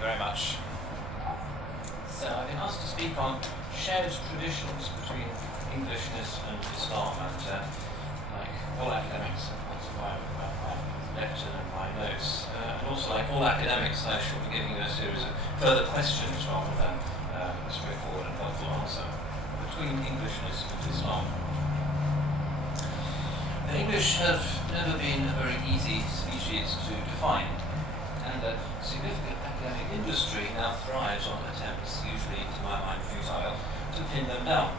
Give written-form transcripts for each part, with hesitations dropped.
you very much. So I've been asked to speak on shared traditions between Englishness and Islam, and like all academics, that's why my lecture and my notes, and also like all academics, I shall be giving you a series of further questions rather than a straightforward and helpful answer between Englishness and Islam. The English have never been a very easy species to define, and a significant academic industry now thrives on attempts, usually to my mind futile, to pin them down.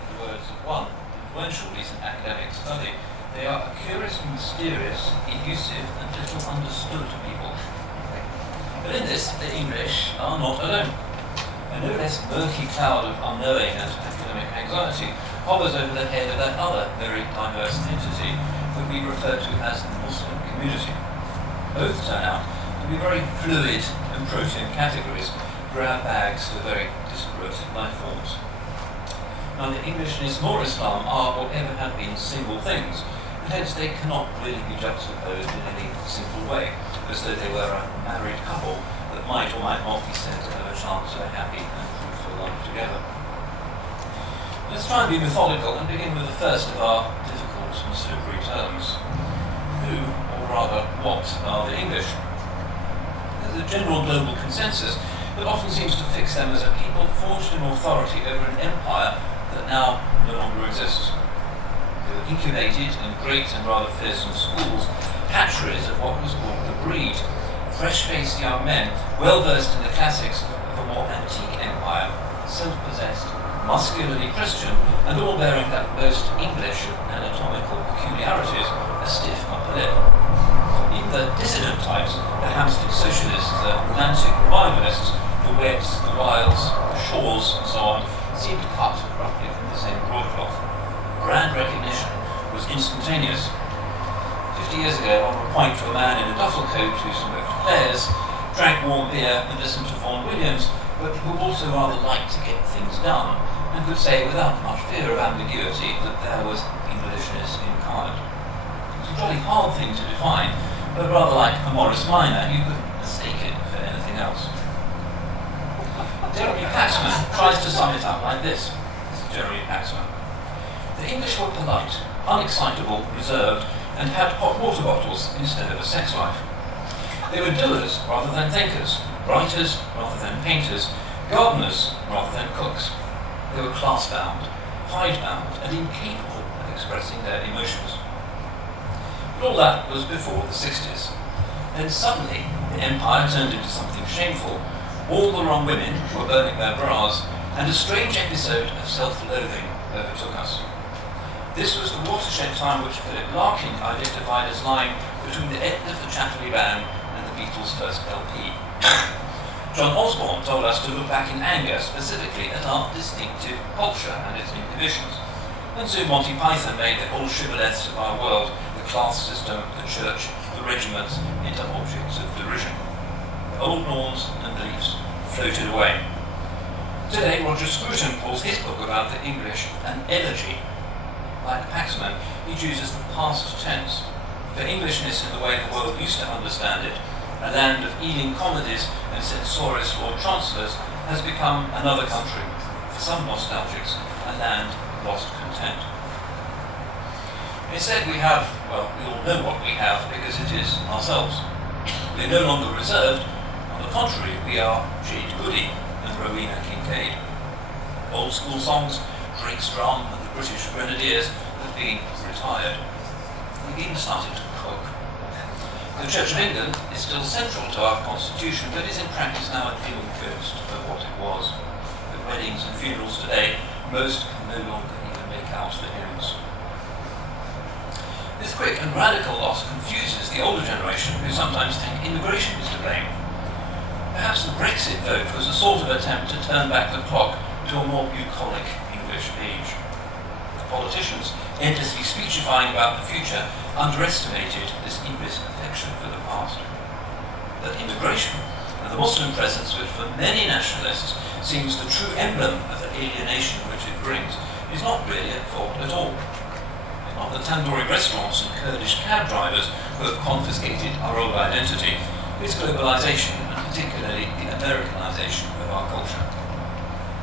In the words of one influential recent academic study, they are a curiously mysterious, elusive, and little understood people. But in this, the English are not alone. A no less murky cloud of unknowing and academic anxiety hovers over the head of that other very diverse entity that we refer to as the Muslim community. Both turn out to be very fluid and protein categories, grab bags for very disparate life forms. Neither Englishness nor Islam are or ever have been single things, and hence they cannot really be juxtaposed in any simple way, as though they were a married couple that might or might not be said to have a chance of a happy and fruitful life together. Let's try and be methodical and begin with the first of our difficult and slippery terms. Who, or rather, what are the English? There's a general global consensus that often seems to fix them as a people forged in authority over an empire that now no longer exists. They were incubated in great and rather fearsome schools, hatcheries of what was called the breed, fresh-faced young men, well-versed in the classics of a more antique empire, self-possessed, muscularly Christian, and all bearing that most English of anatomical peculiarities, a stiff upper lip. Even the dissident types, the Hampstead socialists, the romantic revivalists, the Webbs, the Wilds, the Shaws, and so on, seemed cut roughly from the same broadcloth. Brand recognition was instantaneous. 50 years ago, one would point to a man in a duffel coat who smoked Clares, drank warm beer, and listened to Vaughan Williams, but who also rather liked to get things done, and could say without much fear of ambiguity that there was Englishness incarnate. It was a jolly hard thing to define, but rather like a Morris Minor, you could mistake it for anything else. Jeremy Paxman tries to sum it up like this. This is Jeremy Paxman. The English were polite, unexcitable, reserved, and had hot water bottles instead of a sex life. They were doers rather than thinkers, writers rather than painters, gardeners rather than cooks. They were class-bound, hidebound, and incapable of expressing their emotions. But all that was before the 60s. Then suddenly, the empire turned into something shameful. All the wrong women were burning their bras, and a strange episode of self-loathing overtook us. This was the watershed time which Philip Larkin identified as lying between the end of the Chatterley Ban and the Beatles' first LP. John Osborne told us to look back in anger specifically at our distinctive culture and its inhibitions. And soon Monty Python made the old shibboleths of our world, the class system, the church, the regiments, into objects of derision. The old norms and beliefs floated away. Today, Roger Scruton calls his book about the English an elegy. Like Paxman, he chooses the past tense. For Englishness in the way the world used to understand it, a land of Ealing comedies and censorious Lord Chancellors, has become another country, for some nostalgics, a land of lost content. Instead we have, well, we all know what we have because it is ourselves. We're no longer reserved, on the contrary, we are Jade Goody and Rowena Kincaid. Old school songs, Drake's Drum and the British Grenadiers have been retired. We've even started to cook. The Church of England is still central to our constitution, but is in practice now a dim ghost of what it was. At weddings and funerals today, most can no longer even make out the hymns. This quick and radical loss confuses the older generation, who sometimes think immigration is to blame. Perhaps the Brexit vote was a sort of attempt to turn back the clock to a more bucolic English age. The politicians, endlessly speechifying about the future, underestimated this English affection for the past. That immigration and the Muslim presence, which for many nationalists seems the true emblem of the alienation which it brings, is not really at fault at all. Not the tandoori restaurants and Kurdish cab drivers who have confiscated our old identity. It's globalization and particularly the Americanization of our culture.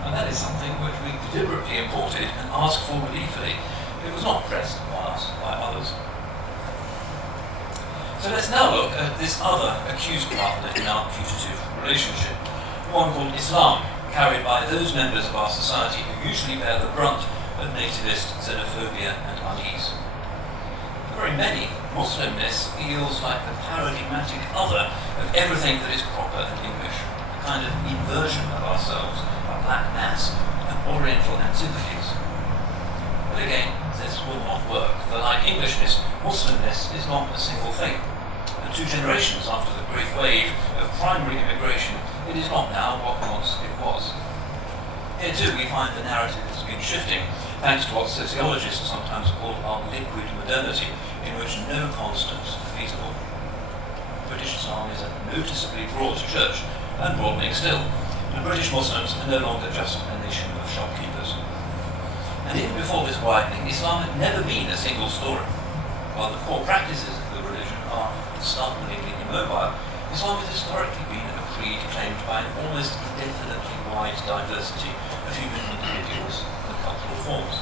And that is something which we deliberately imported and asked for gleefully. It was not pressed by us, by others. So let's now look at this other accused partner in our putative relationship, one called Islam, carried by those members of our society who usually bear the brunt of nativist xenophobia and unease. For very many, Muslimness feels like the paradigmatic other of everything that is proper and English, a kind of inversion of ourselves, a black mass, and Oriental antipathies. But again, this will not work, for like Englishness, Muslimness is not a single thing. And 2 generations after the great wave of primary immigration, it is not now what once it was. Here too we find the narrative has been shifting, thanks to what sociologists sometimes call our liquid modernity, in which no constants are feasible. British Islam is a noticeably broad church, and broadening still, and British Muslims are no longer just a nation of shopkeepers. And even before this widening, Islam had never been a single story. While the core practices of the religion are startlingly immobile, Islam has historically been a creed claimed by an almost indefinitely wide diversity of human individuals and cultural forms.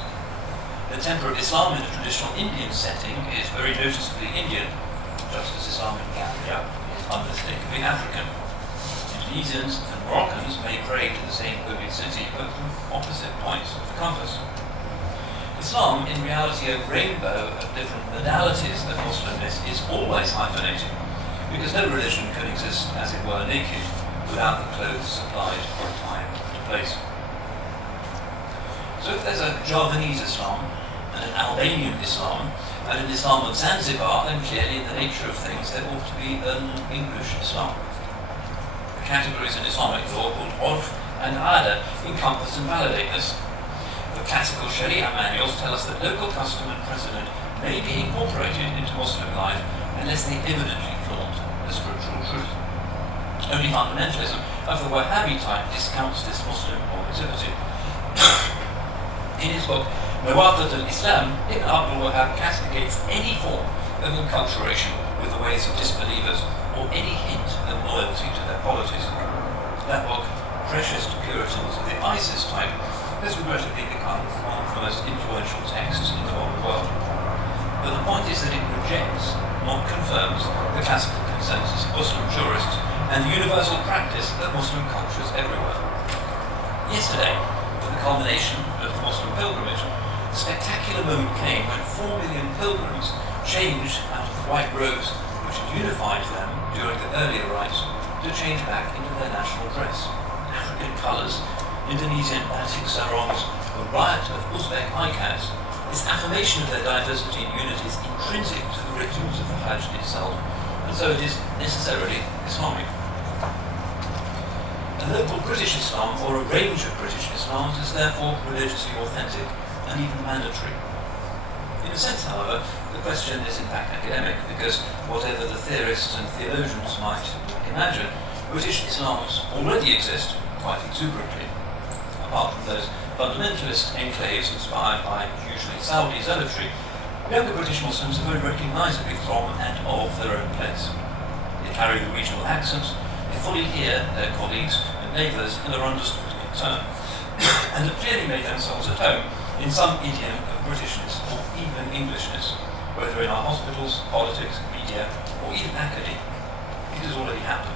The temper of Islam in a traditional Indian setting is very noticeably Indian, just as Islam in Africa is unmistakably African. Indonesians and Moroccans may pray to the same holy city, but from opposite points of the compass. Islam, in reality a rainbow of different modalities of Muslimness, is always hyphenated, because no religion can exist, as it were, naked, without the clothes supplied from time and place. So if there's a Javanese Islam, and an Albanian Islam, and an Islam of Zanzibar, then clearly in the nature of things there ought to be an English Islam. The categories in Islamic law called Urf and Ada encompass and validate this. The classical Sharia manuals tell us that local custom and precedent may be incorporated into Muslim life unless they evidently flaunt the scriptural truth. Only fundamentalism of the Wahhabi type discounts this Muslim normativity. In his book, Nawaqid al-Islam, Ibn Abdul Wahhab castigates any form of enculturation with the ways of disbelievers or any hint of loyalty to their polities. That book, precious to Puritans of the ISIS type, has regrettably become one of the most influential texts in the whole world. But the point is that it rejects, not confirms, the classical consensus of Muslim jurists and the universal practice of Muslim cultures everywhere. Yesterday, with the culmination of the Muslim pilgrimage, a spectacular moment came when 4 million pilgrims changed out of the white robes which had unified them during the earlier rites to change back into their national dress. African colours, Indonesian batik sarongs, a riot of Uzbek ikas. This affirmation of their diversity and unity is intrinsic to the rituals of the Hajj itself, and so it is necessarily Islamic. A local British Islam, or a range of British Islams, is therefore religiously authentic and even mandatory. In a sense, however, the question is in fact academic, because whatever the theorists and theologians might imagine, British Islams already exist quite exuberantly. Apart from those fundamentalist enclaves inspired by usually Saudi zealotry, younger British Muslims are very recognisably from and of their own place. They carry the regional accents, they fully hear their colleagues and neighbours and are understood in turn, and have clearly made themselves at home in some idiom of Britishness or even Englishness, whether in our hospitals, politics, media, or even academia. It has already happened.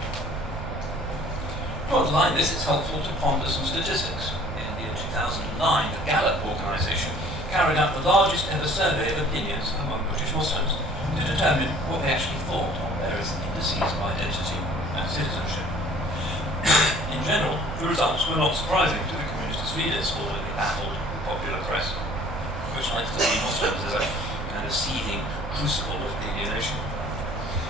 To underline this, it's helpful to ponder some statistics. In the year 2009, the Gallup organisation carried out the largest ever survey of opinions among British Muslims to determine what they actually thought on various indices of identity and citizenship. In general, the results were not surprising to the community's leaders, already baffled popular press, which likes to see Muslims as a kind of seething crucible of alienation.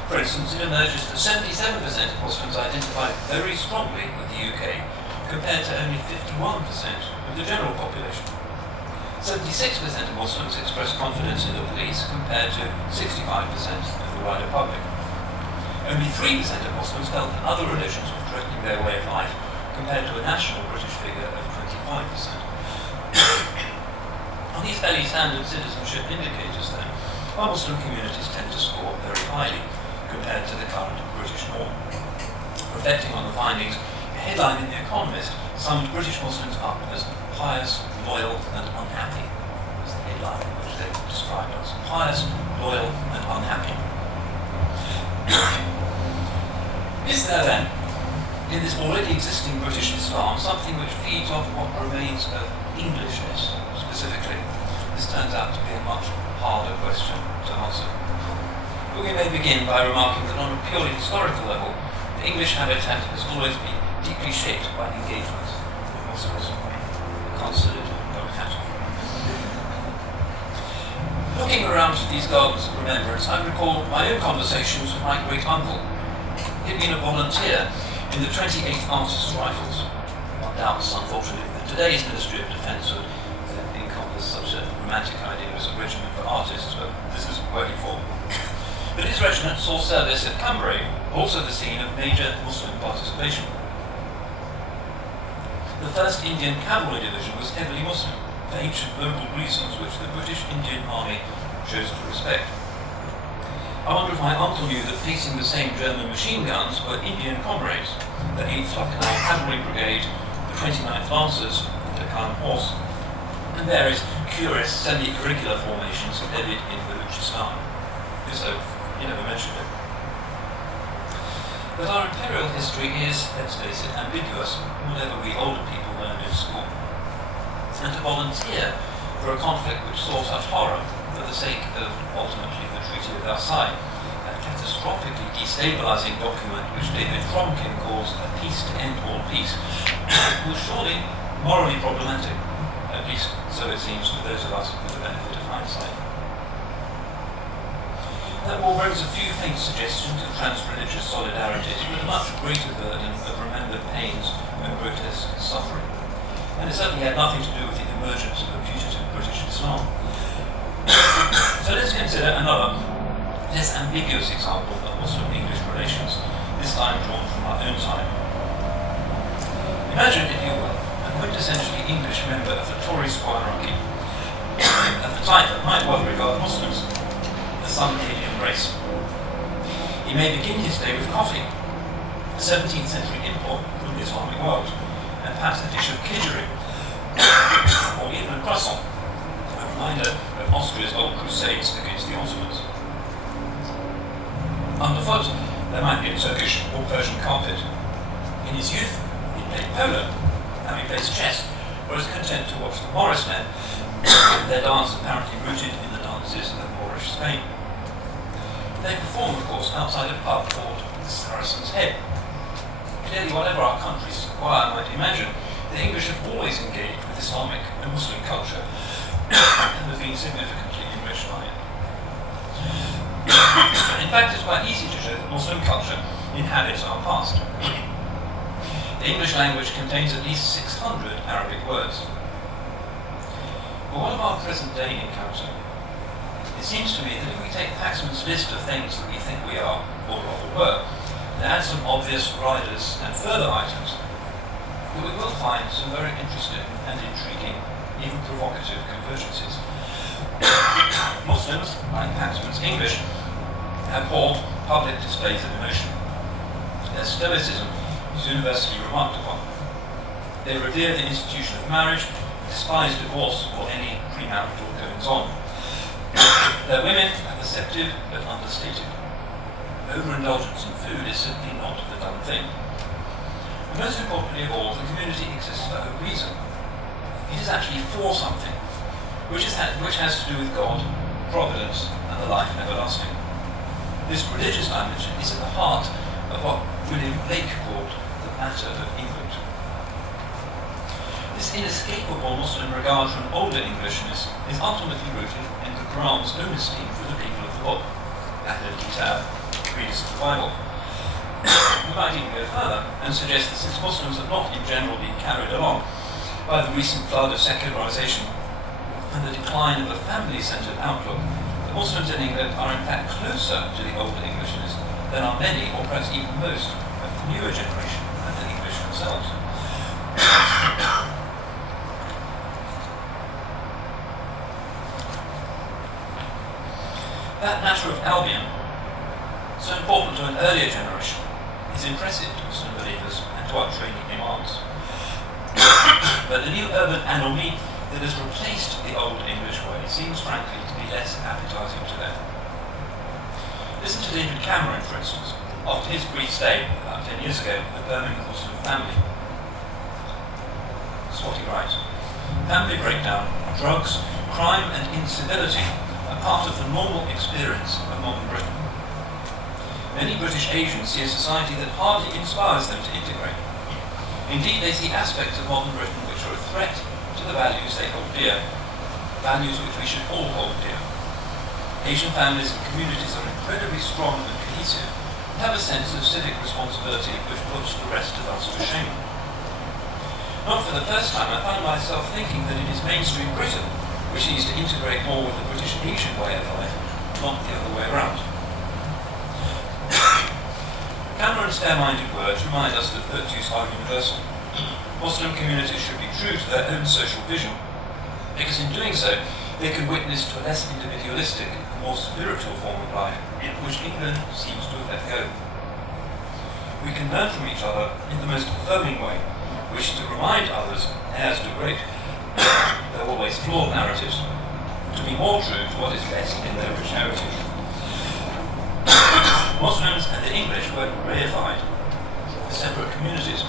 For instance, it emerges that 77% of Muslims identify very strongly with the UK, compared to only 51% of the general population. 76% of Muslims express confidence in the police, compared to 65% of the wider public. Only 3% of Muslims felt that other religions were threatening their way of life, compared to a national British figure of 25%. On these fairly standard citizenship indicators, then, our Muslim communities tend to score very highly compared to the current British norm. reflecting on the findings, a headline in The Economist summed British Muslims up as pious, loyal and unhappy. That's the headline in which they described us. Pious, loyal and unhappy. Is there then, in this already existing British Islam, something which feeds off what remains of Englishness specifically? This turns out to be a much harder question to answer. But we may begin by remarking that on a purely historical level, the English habitat has always been deeply shaped by engagement with Muslims. Consulate habitat. Looking around these gardens of remembrance, I recall my own conversations with my great uncle. He'd been a volunteer in the 28th Artists' Rifles. One doubts, unfortunately, that today's Ministry of Defence would encompass such a romantic idea as a regiment for artists, but this is where he fought. But his regiment saw service at Cambrai, also the scene of major Muslim participation. The 1st Indian Cavalry Division was heavily Muslim, for ancient local reasons which the British Indian Army chose to respect. I wonder if my uncle knew that facing the same German machine guns were Indian comrades, the 8th Lucknow Cavalry Brigade, the 29th Lancers, the Khan Horse, and various curious semi-curricular formations embedded in Baluchistan. So, he never mentioned it. But our imperial history is, let's face it, ambiguous, whatever we older people learned in school. And to volunteer for a conflict which saw such horror for the sake of, ultimately, the Treaty of Versailles, that catastrophically destabilizing document which David Fromkin calls a peace to end all peace, was surely morally problematic, at least so it seems to those of us with the benefit of hindsight. That war brings a few faint suggestions of trans-religious solidarities, but a much greater burden of remembered pains and grotesque suffering. And it certainly had nothing to do with the emergence of a putative British Islam. So let's consider another, less ambiguous example of Muslim-English relations, this time drawn from our own time. Imagine, if you will, a quintessentially English member of the Tory squirearchy, of the type that might well regard Muslims as some alien race. He may begin his day with coffee, a 17th century import from the Islamic world, and perhaps a dish of kidgeri, or even a croissant, a reminder of Austria's old crusades against the Ottomans. Underfoot, there might be a Turkish or Persian carpet. In his youth, he played polo, now he plays chess, or is content to watch the Morris men, their dance apparently rooted in the dances of Moorish Spain. They perform, of course, outside a pub called the Saracen's Head. Clearly, whatever our country's squire might imagine, the English have always engaged with Islamic and Muslim culture and have been significantly enriched by it. In fact, it's quite easy to show that Muslim culture inhabits our past. The English language contains at least 600 Arabic words. But what of our present-day encounter? It seems to me that if we take Paxman's list of things that we think we are, or rather were, and add some obvious riders and further items, that we will find some very interesting and intriguing, even provocative convergences. Muslims, like Paxman's English, abhor public displays of emotion. Their stoicism is universally remarked upon. They revere the institution of marriage, despise divorce or any premarital goings-on. Their women are perceptive but understated. Overindulgence in food is simply not the done thing. And most importantly of all, the community exists for a reason. It is actually for something, which has to do with God, providence, and the life everlasting. This religious dimension is at the heart of what William Blake called the matter of England. This inescapable Muslim regard for an older Englishness is ultimately rooted in the Quran's own esteem for the people of the book, Ahl al-Kitab, readers of the Bible. We might even go further and suggest that since Muslims have not in general been carried along by the recent flood of secularization and the decline of a family-centered outlook, the Muslims in England are in fact closer to the older Englishness than are many, or perhaps even most, of the newer generation and the English themselves. That matter of Albion, so important to an earlier generation, is is impressive to Muslim believers and to our training imams. But the new urban anomy that has replaced the old English way seems frankly to be less appetizing to them. Listen to David Cameron, for instance, after his brief stay about 10 years ago at Birmingham Muslim family. That's what he writes. Family breakdown, drugs, crime and incivility are part of the normal experience of modern Britain. Many British Asians see a society that hardly inspires them to integrate. Indeed, they see aspects of modern Britain which are a threat to the values they hold dear, values which we should all hold dear. Asian families and communities are incredibly strong and cohesive, and have a sense of civic responsibility which puts the rest of us to shame. Not for the first time, I find myself thinking that it is mainstream Britain which needs to integrate more with the British Asian way of life, not the other way around. Cameron's fair-minded words remind us that virtues are universal. Muslim communities should be true to their own social vision, because in doing so, they can witness to a less individualistic and more spiritual form of life, in which England seems to have let go. We can learn from each other in the most affirming way, which is to remind others, as to great, though always flawed narratives, to be more true to what is best in their rich heritage. Muslims and the English were reified as separate communities,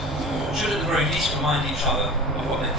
should at the very least remind each other of what their